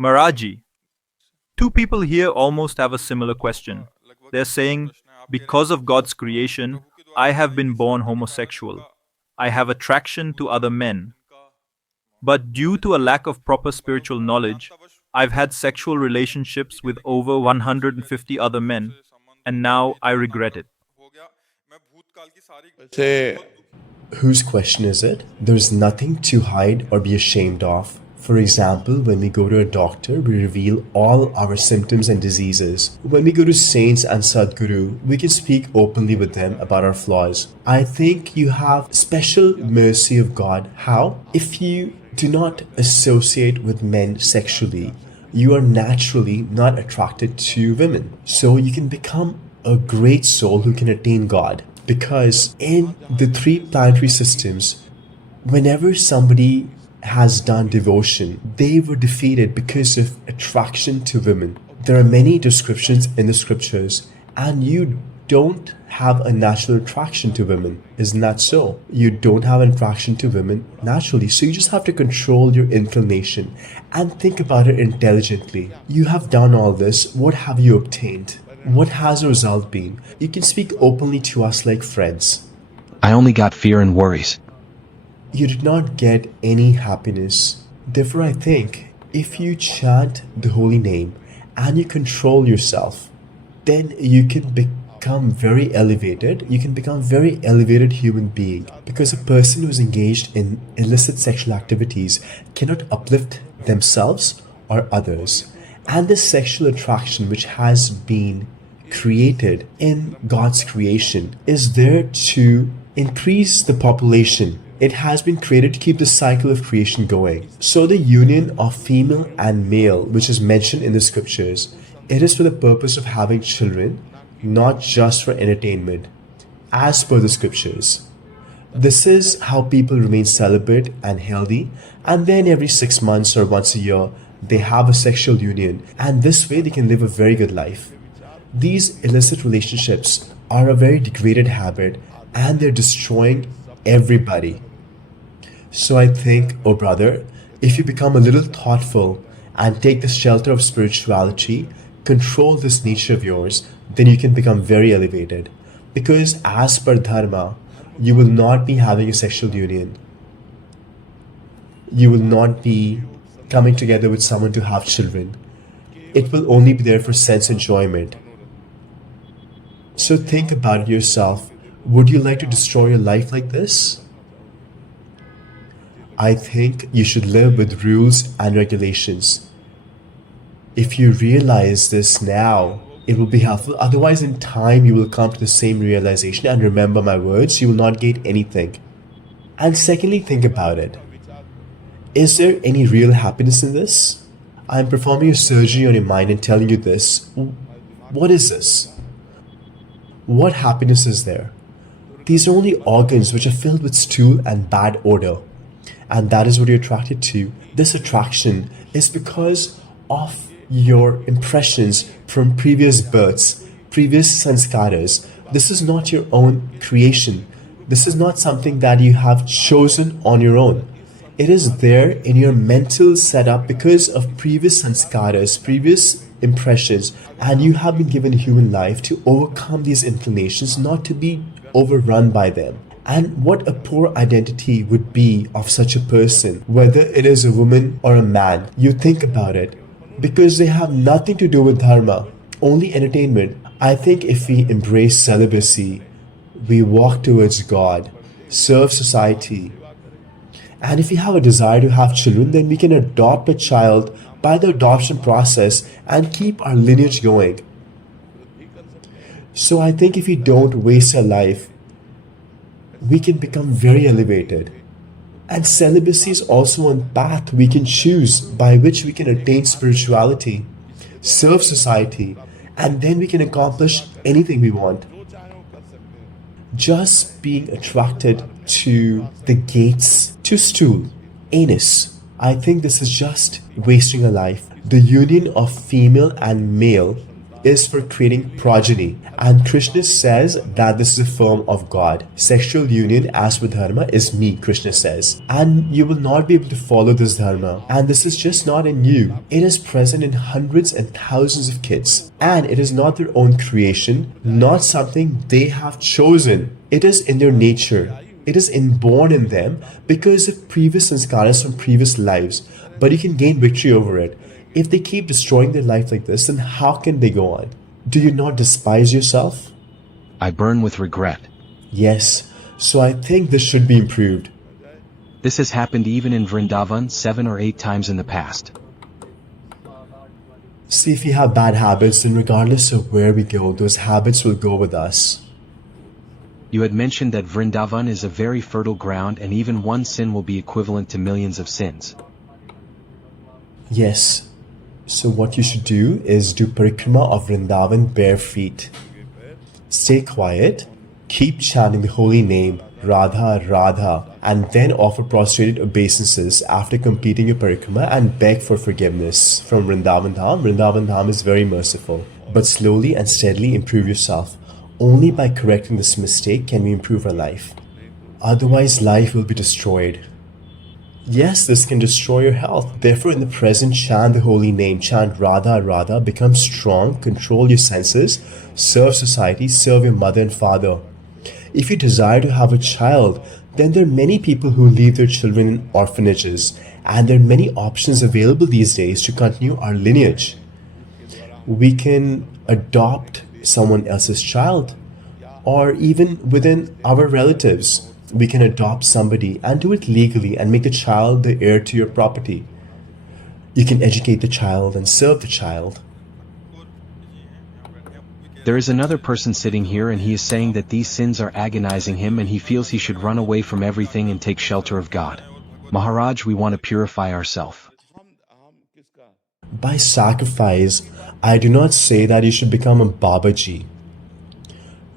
Maharaji, two people here almost have a similar question. They're saying, because of God's creation, I have been born homosexual. I have attraction to other men. But due to a lack of proper spiritual knowledge, I've had sexual relationships with over 150 other men, and now I regret it. Say, whose question is it? There's nothing to hide or be ashamed of. For example, when we go to a doctor, we reveal all our symptoms and diseases. When we go to saints and Sadguru, we can speak openly with them about our flaws. I think you have special mercy of God. How? If you do not associate with men sexually, you are naturally not attracted to women. So you can become a great soul who can attain God. Because in the three planetary systems, whenever somebody has done devotion, they were defeated because of attraction to women. There are many descriptions in the scriptures, and you don't have a natural attraction to women. Isn't that so? You don't have an attraction to women naturally, so you just have to control your inclination and think about it intelligently. You have done all this. What have you obtained? What has the result been? You can speak openly to us like friends. I only got fear and worries. You did not get any happiness. Therefore, I think if you chant the holy name and you control yourself, then you can become very elevated. You can become very elevated human being, because a person who is engaged in illicit sexual activities cannot uplift themselves or others. And this sexual attraction, which has been created in God's creation, is there to increase the population. It has been created to keep the cycle of creation going. So the union of female and male, which is mentioned in the scriptures, it is for the purpose of having children, not just for entertainment, as per the scriptures. This is how people remain celibate and healthy, and then every 6 months or once a year, they have a sexual union, and this way they can live a very good life. These illicit relationships are a very degraded habit, and they're destroying everybody. So I think, oh brother, if you become a little thoughtful and take the shelter of spirituality, control this nature of yours, then you can become very elevated. Because as per Dharma, you will not be having a sexual union. You will not be coming together with someone to have children. It will only be there for sense enjoyment. So think about it yourself. Would you like to destroy your life like this? I think you should live with rules and regulations. If you realize this now, it will be helpful. Otherwise, in time, you will come to the same realization. And remember my words, you will not gain anything. And secondly, think about it. Is there any real happiness in this? I am performing a surgery on your mind and telling you this. What is this? What happiness is there? These are only organs which are filled with stool and bad odor. And that is what you're attracted to. This attraction is because of your impressions from previous births, previous sanskaras. This is not your own creation. This is not something that you have chosen on your own. It is there in your mental setup because of previous sanskaras, previous impressions, and you have been given human life to overcome these inclinations, not to be overrun by them. And what a poor identity would be of such a person, whether it is a woman or a man. You think about it, because they have nothing to do with dharma, only entertainment. I think if we embrace celibacy, we walk towards God, serve society, and if we have a desire to have children, then we can adopt a child by the adoption process and keep our lineage going. So I think if we don't waste our life, we can become very elevated. And celibacy is also one path we can choose by which we can attain spirituality, serve society, and then we can accomplish anything we want. Just being attracted to the gates, to stool, anus, I think this is just wasting a life. The union of female and male is for creating progeny, and Krishna says that this is a form of God. Sexual union as per dharma is me, Krishna says, and you will not be able to follow this dharma. And this is just not in you. It is present in hundreds and thousands of kids, and it is not their own creation, not something they have chosen. It is in their nature. It is inborn in them because of previous sanskaras from previous lives, but you can gain victory over it. If they keep destroying their life like this, then how can they go on? Do you not despise yourself? I burn with regret. Yes, so I think this should be improved. This has happened even in Vrindavan 7 or 8 times in the past. See, if we have bad habits, then regardless of where we go, those habits will go with us. You had mentioned that Vrindavan is a very fertile ground and even one sin will be equivalent to millions of sins. Yes. So what you should do is do parikrama of Vrindavan bare feet. Stay quiet, keep chanting the holy name, Radha, Radha, and then offer prostrated obeisances after completing your parikrama and beg for forgiveness from Vrindavan Dham. Vrindavan Dham is very merciful. But slowly and steadily improve yourself. Only by correcting this mistake can we improve our life. Otherwise, life will be destroyed. Yes, this can destroy your health. Therefore, in the present, chant the holy name, chant Radha, Radha, become strong, control your senses, serve society, serve your mother and father. If you desire to have a child, then there are many people who leave their children in orphanages, and there are many options available these days to continue our lineage. We can adopt someone else's child, or even within our relatives. We can adopt somebody and do it legally and make the child the heir to your property. You can educate the child and serve the child. There is another person sitting here and he is saying that these sins are agonizing him and he feels he should run away from everything and take shelter of God. Maharaj, we want to purify ourselves. By sacrifice, I do not say that you should become a Babaji.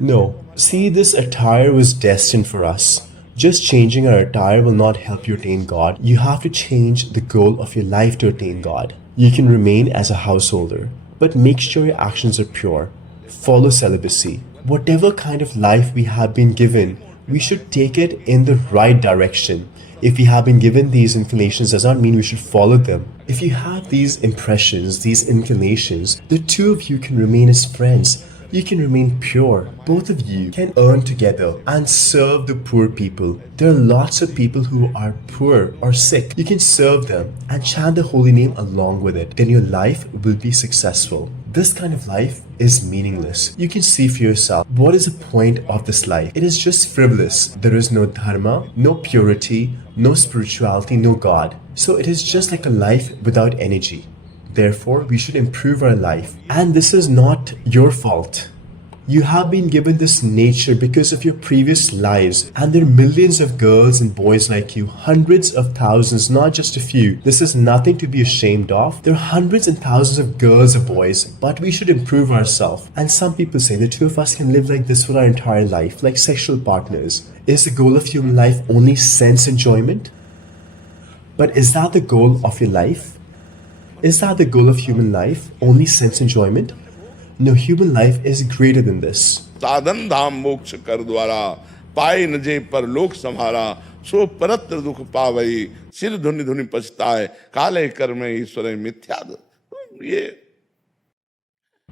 No, see, this attire was destined for us. Just changing our attire will not help you attain God. You have to change the goal of your life to attain God. You can remain as a householder, but make sure your actions are pure. Follow celibacy. Whatever kind of life we have been given, we should take it in the right direction. If we have been given these inclinations, does not mean we should follow them. If you have these impressions, these inclinations, the two of you can remain as friends. You can remain pure. Both of you can earn together and serve the poor people. There are lots of people who are poor or sick. You can serve them and chant the holy name along with it. Then your life will be successful. This kind of life is meaningless. You can see for yourself, what is the point of this life? It is just frivolous. There is no dharma, no purity, no spirituality, no God. So it is just like a life without energy. Therefore, we should improve our life. And this is not your fault. You have been given this nature because of your previous lives. And there are millions of girls and boys like you, hundreds of thousands, not just a few. This is nothing to be ashamed of. There are hundreds and thousands of girls and boys, but we should improve ourselves. And some people say the two of us can live like this for our entire life, like sexual partners. Is the goal of human life only sense enjoyment? But is that the goal of your life? Is that the goal of human life? Only sense enjoyment? No, human life is greater than this. साधन धाम मोक्ष कर द्वारा पाए न जे पर लोक सम्हारा सो परत्र दुख पावई सिर धुनि धुनि पछताए काले कर्म ईश्वर मिथ्या ये.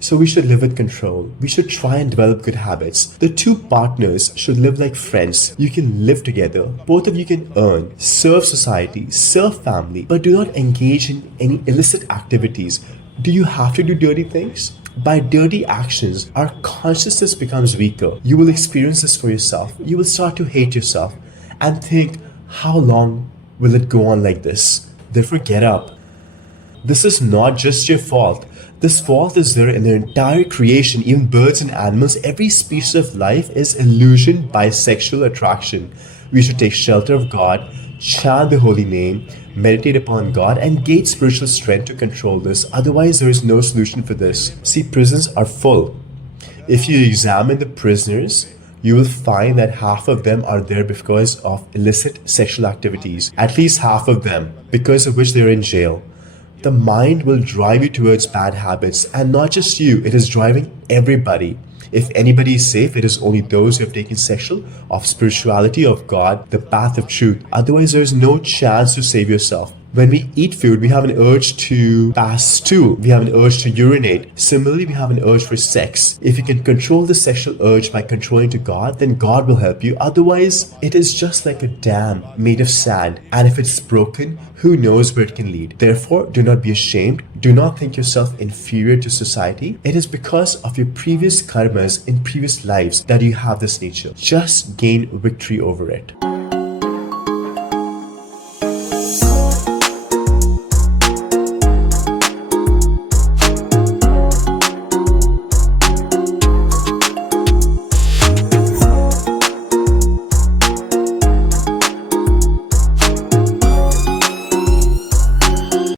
So we should live with control. We should try and develop good habits. The two partners should live like friends. You can live together. Both of you can earn, serve society, serve family, but do not engage in any illicit activities. Do you have to do dirty things? By dirty actions, our consciousness becomes weaker. You will experience this for yourself. You will start to hate yourself and think, how long will it go on like this? Therefore, get up. This is not just your fault. This fault is there in their entire creation, even birds and animals. Every species of life is illusioned by sexual attraction. We should take shelter of God, chant the holy name, meditate upon God, and gain spiritual strength to control this. Otherwise, there is no solution for this. See, prisons are full. If you examine the prisoners, you will find that half of them are there because of illicit sexual activities. At least half of them, because of which they are in jail. The mind will drive you towards bad habits, and not just you, it is driving everybody. If anybody is safe, it is only those who have taken sexual, of spirituality, of God, the path of truth. Otherwise, there is no chance to save yourself. When we eat food, we have an urge to pass stool. We have an urge to urinate. Similarly, we have an urge for sex. If you can control the sexual urge by controlling to God, then God will help you. Otherwise, it is just like a dam made of sand. And if it's broken, who knows where it can lead. Therefore, do not be ashamed. Do not think yourself inferior to society. It is because of your previous karmas in previous lives that you have this nature. Just gain victory over it.